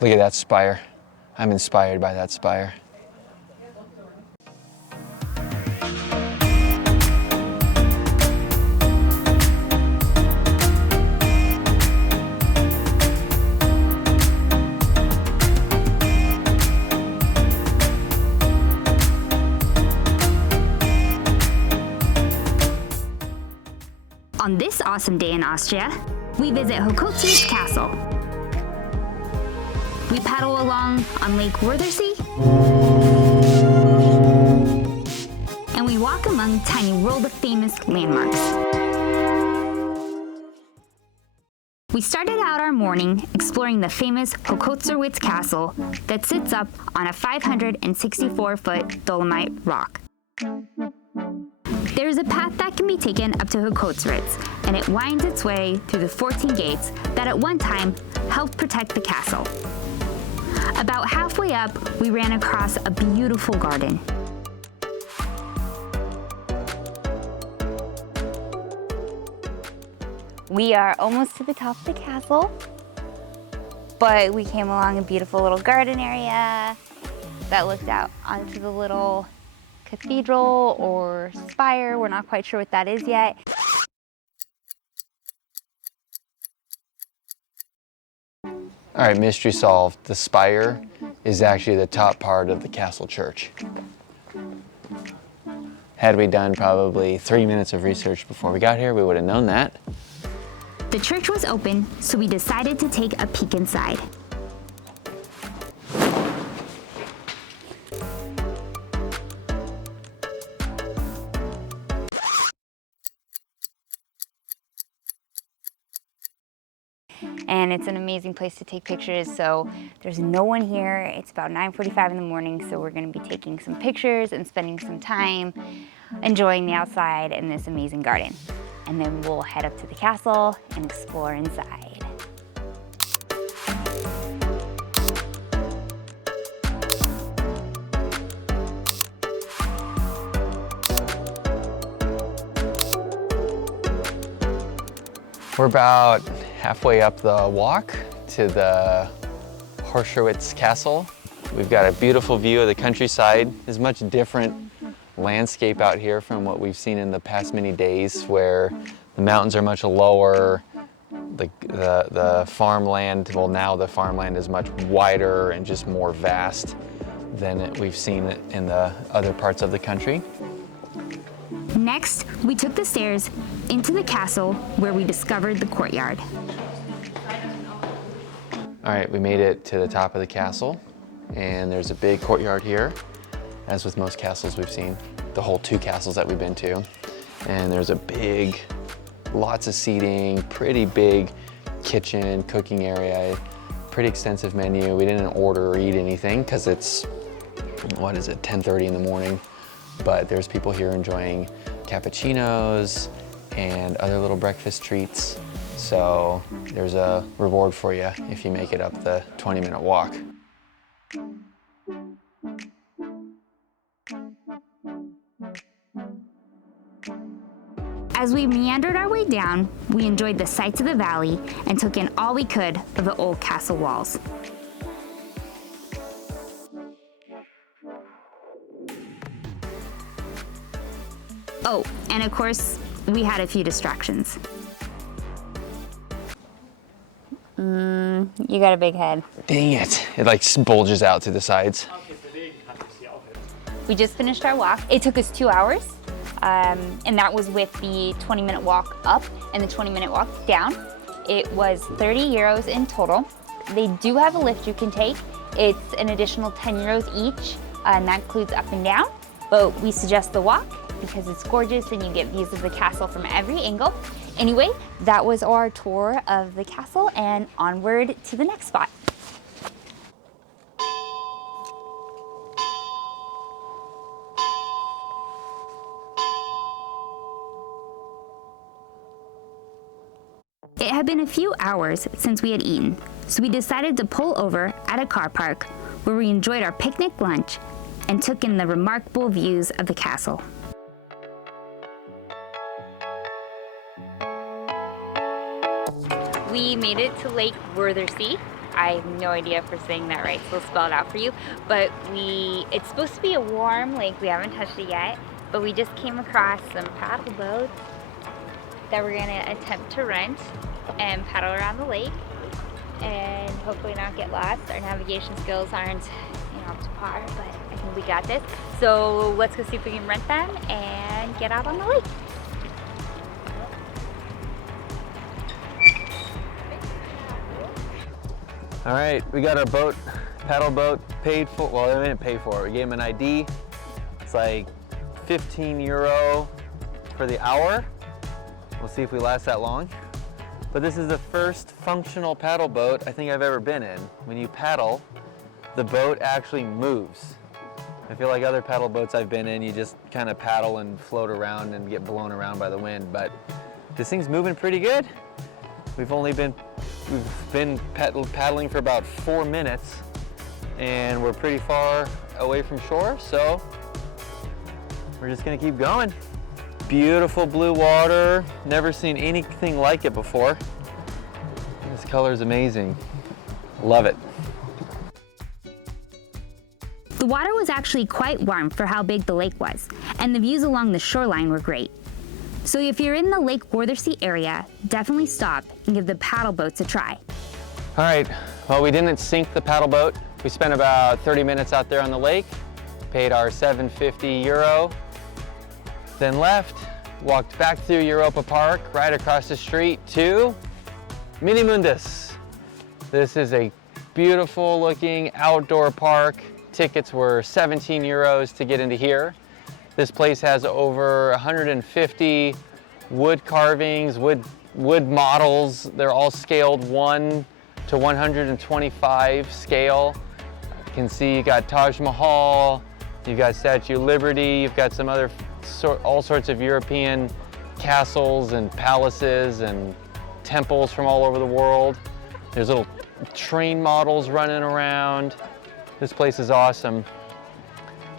Look at that spire. I'm inspired by that spire. On this awesome day in Austria, we visit Hochosterwitz Castle. We paddle along on Lake Wörthersee, and we walk among tiny world-famous landmarks. We started out our morning exploring the famous Hochosterwitz Castle that sits up on a 564-foot dolomite rock. There is a path that can be taken up to Hochosterwitz, and it winds its way through the 14 gates that at one time helped protect the castle. About halfway up, we ran across a beautiful garden. We are almost to the top of the castle, but we came along a beautiful little garden area that looked out onto the little cathedral or spire. We're not quite sure what that is yet. All right, mystery solved. The spire is actually the top part of the castle church. Had we done probably 3 minutes of research before we got here, we would have known that. The church was open, so we decided to take a peek inside. And it's an amazing place to take pictures, so there's no one here. It's about 9:45 in the morning, so we're gonna be taking some pictures and spending some time enjoying the outside and this amazing garden. And then we'll head up to the castle and explore inside. We're about halfway up the walk to the Hochosterwitz Castle. We've got a beautiful view of the countryside. There's much different landscape out here from what we've seen in the past many days, where the mountains are much lower, the farmland, well, now the farmland is much wider and just more vast than we've seen in the other parts of the country. Next, we took the stairs into the castle where we discovered the courtyard. All right, we made it to the top of the castle, and there's a big courtyard here, as with most castles we've seen, the whole 2 castles that we've been to. And there's a big, lots of seating, pretty big kitchen, cooking area, pretty extensive menu. We didn't order or eat anything because it's, 10:30 in the morning. But there's people here enjoying cappuccinos and other little breakfast treats. So there's a reward for you if you make it up the 20-minute walk. As we meandered our way down, we enjoyed the sights of the valley and took in all we could of the old castle walls. Oh, and of course, we had a few distractions. You got a big head. Dang it. It like bulges out to the sides. We just finished our walk. It took us 2 hours, and that was with the 20-minute walk up and the 20-minute walk down. It was 30 euros in total. They do have a lift you can take. It's an additional 10 euros each, and that includes up and down. But we suggest the walk because it's gorgeous and you get views of the castle from every angle. Anyway, that was our tour of the castle, and onward to the next spot. It had been a few hours since we had eaten, so we decided to pull over at a car park where we enjoyed our picnic lunch and took in the remarkable views of the castle. We made it to Lake Wörthersee. I have no idea if we're saying that right, so we'll spell it out for you. But it's supposed to be a warm lake. We haven't touched it yet, but we just came across some paddle boats that we're gonna attempt to rent and paddle around the lake and hopefully not get lost. Our navigation skills aren't, up to par, but I think we got this. So let's go see if we can rent them and get out on the lake. All right, we got our boat, paddle boat paid for. Well, we didn't pay for it. We gave him an ID. It's like 15 euro for the hour. We'll see if we last that long. But this is the first functional paddle boat I think I've ever been in. When you paddle, the boat actually moves. I feel like other paddle boats I've been in, you just kind of paddle and float around and get blown around by the wind. But this thing's moving pretty good. We've been paddling for about 4 minutes, and we're pretty far away from shore, so we're just gonna keep going. Beautiful blue water. Never seen anything like it before. This color is amazing. Love it. The water was actually quite warm for how big the lake was, and the views along the shoreline were great. So if you're in the Lake Wörthersee area, definitely stop and give the paddle boats a try. All right, well, we didn't sink the paddle boat. We spent about 30 minutes out there on the lake, paid our 750 euro, then left, walked back through Europa Park, right across the street to Minimundus. This is a beautiful looking outdoor park. Tickets were 17 euros to get into here. This place has over 150 wood carvings, wood models. They're all scaled 1 to 125 scale. You can see you got Taj Mahal, you've got Statue of Liberty, you've got some other all sorts of European castles and palaces and temples from all over the world. There's little train models running around. This place is awesome.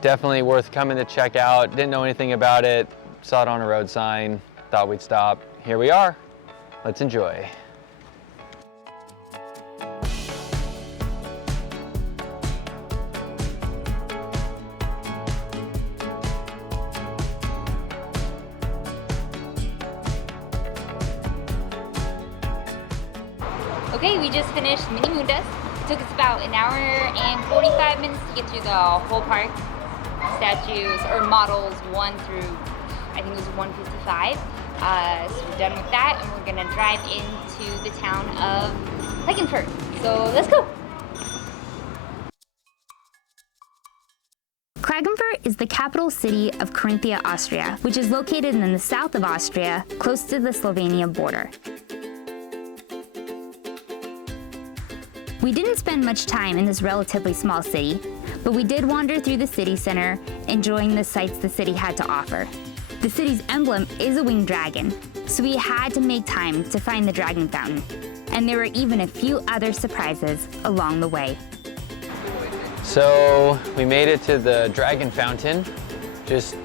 Definitely worth coming to check out. Didn't know anything about it. Saw it on a road sign. Thought we'd stop. Here we are. Let's enjoy. Okay, we just finished Minimundus. It took us about an hour and 45 minutes to get through the whole park. Statues or models 1 through, I think it was 155. So we're done with that, and we're gonna drive into the town of Klagenfurt. So let's go. Klagenfurt is the capital city of Carinthia, Austria, which is located in the south of Austria, close to the Slovenia border. We didn't spend much time in this relatively small city, but we did wander through the city center, enjoying the sights the city had to offer. The city's emblem is a winged dragon, so we had to make time to find the dragon fountain. And there were even a few other surprises along the way. So we made it to the dragon fountain just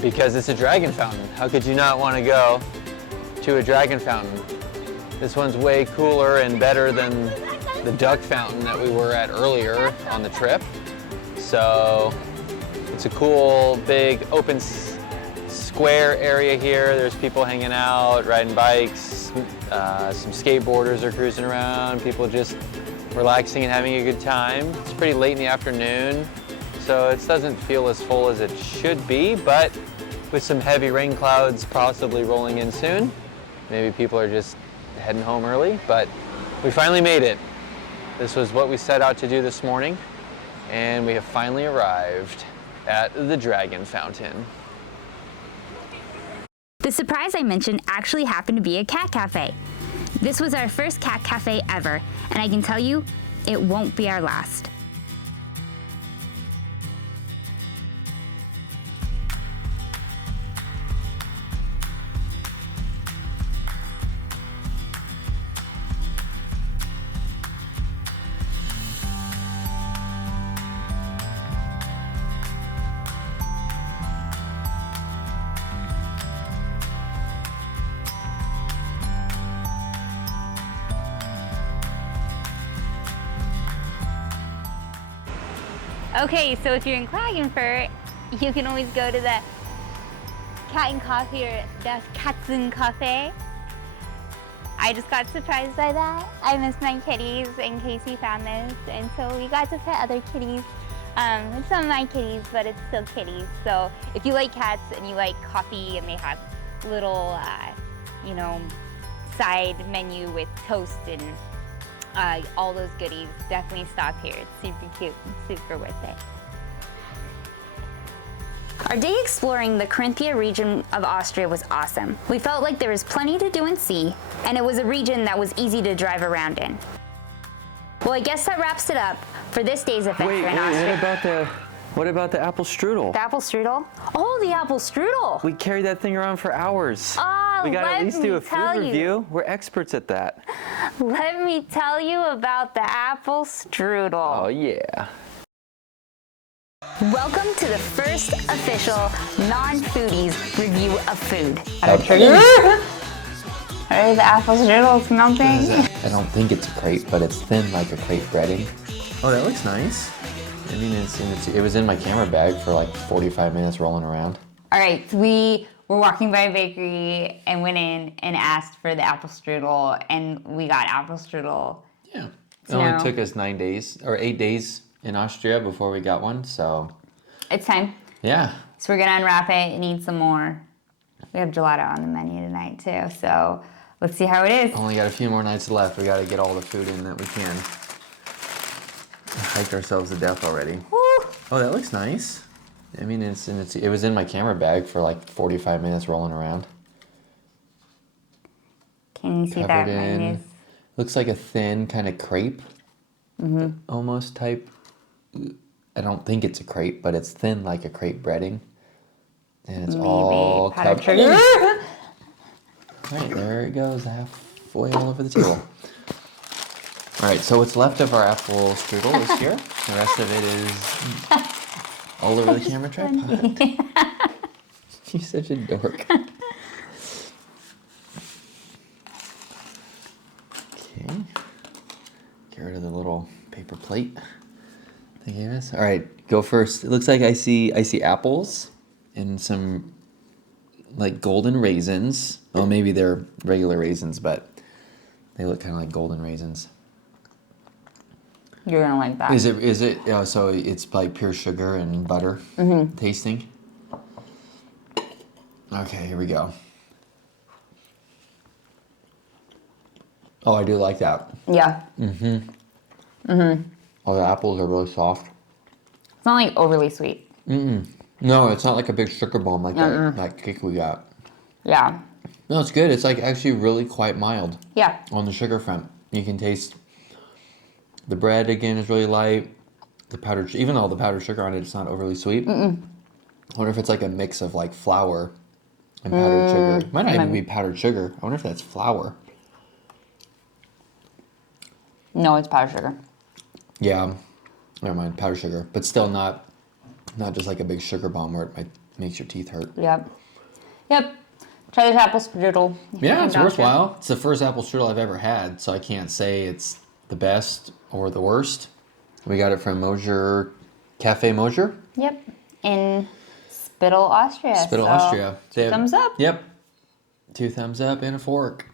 because it's a dragon fountain. How could you not want to go to a dragon fountain? This one's way cooler and better than the duck fountain that we were at earlier on the trip. So it's a cool, big, open square area here. There's people hanging out, riding bikes. Some skateboarders are cruising around. People just relaxing and having a good time. It's pretty late in the afternoon, so it doesn't feel as full as it should be, but with some heavy rain clouds possibly rolling in soon, maybe people are just heading home early, but we finally made it. This was what we set out to do this morning, and we have finally arrived at the Dragon Fountain. The surprise I mentioned actually happened to be a cat cafe. This was our first cat cafe ever, and I can tell you, it won't be our last. Okay, so if you're in Klagenfurt, you can always go to the Cat and Coffee or Das Katzen Cafe. I just got surprised by that. I missed my kitties in case you found this, and so we got to pet other kitties. It's not my kitties, but it's still kitties. So if you like cats and you like coffee, and they have little, you know, side menu with toast and all those goodies, definitely stop here. It's super cute and super worth it. Our day exploring the Carinthia region of Austria was awesome. We felt like there was plenty to do and see, and it was a region that was easy to drive around in. Well, I guess that wraps it up for this day's adventure in Austria. What about the apple strudel? The apple strudel? Oh, the apple strudel! We carried that thing around for hours. Oh, we gotta at least do a food tell you. review. We're experts at that. Let me tell you about the apple strudel. Oh yeah. Welcome to the first official non-foodies review of food. Are the apple strudels melting? I don't think it's a crepe, but it's thin like a crepe breading. Oh, that looks nice. I mean, it was in my camera bag for like 45 minutes rolling around. All right, so we were walking by a bakery and went in and asked for the apple strudel, and we got apple strudel. Yeah. It only took us 9 days or 8 days in Austria before we got one, so. It's time. Yeah. So we're gonna unwrap it and eat some more. We have gelato on the menu tonight too, so let's see how it is. Only got a few more nights left. We gotta get all the food in that we can. We hiked ourselves to death already. Woo. Oh, that looks nice. I mean, it was in my camera bag for like 45 minutes rolling around. Can you see Covered that? in, looks like a thin kind of crepe, almost type. I don't think it's a crepe, but it's thin like a crepe breading. And it's all covered. Sugar. All right, there it goes, halfway all over the table. All right, so what's left of our apple strudel is here. The rest of it is all over the camera tripod. You're such a dork. Okay. Get rid of the little paper plate they gave us. All right, go first. It looks like I see apples and some like golden raisins. Well, maybe they're regular raisins, but they look kind of like golden raisins. You're gonna like that. Is it? So it's like pure sugar and butter tasting. Okay, here we go. Oh, I do like that. Yeah. Oh, the apples are really soft. It's not like overly sweet. No, it's not like a big sugar bomb like that cake we got. Yeah. No, it's good. It's like actually really quite mild. Yeah. On the sugar front, you can taste the bread again is really light. The powdered, even though the powdered sugar on it, it's not overly sweet. I wonder if it's like a mix of like flour and powdered sugar. It might not even be powdered sugar. I wonder if that's flour. No, it's powdered sugar. Yeah, never mind, powdered sugar, but still not just like a big sugar bomb where it makes your teeth hurt. Yep. Try this apple strudel. Yeah, it's worthwhile. It's the first apple strudel I've ever had, so I can't say it's the best or the worst. We got it from Cafe Mosier. Yep. In Spittle, Austria. Austria. 2 thumbs up. Yep. 2 thumbs up and a fork.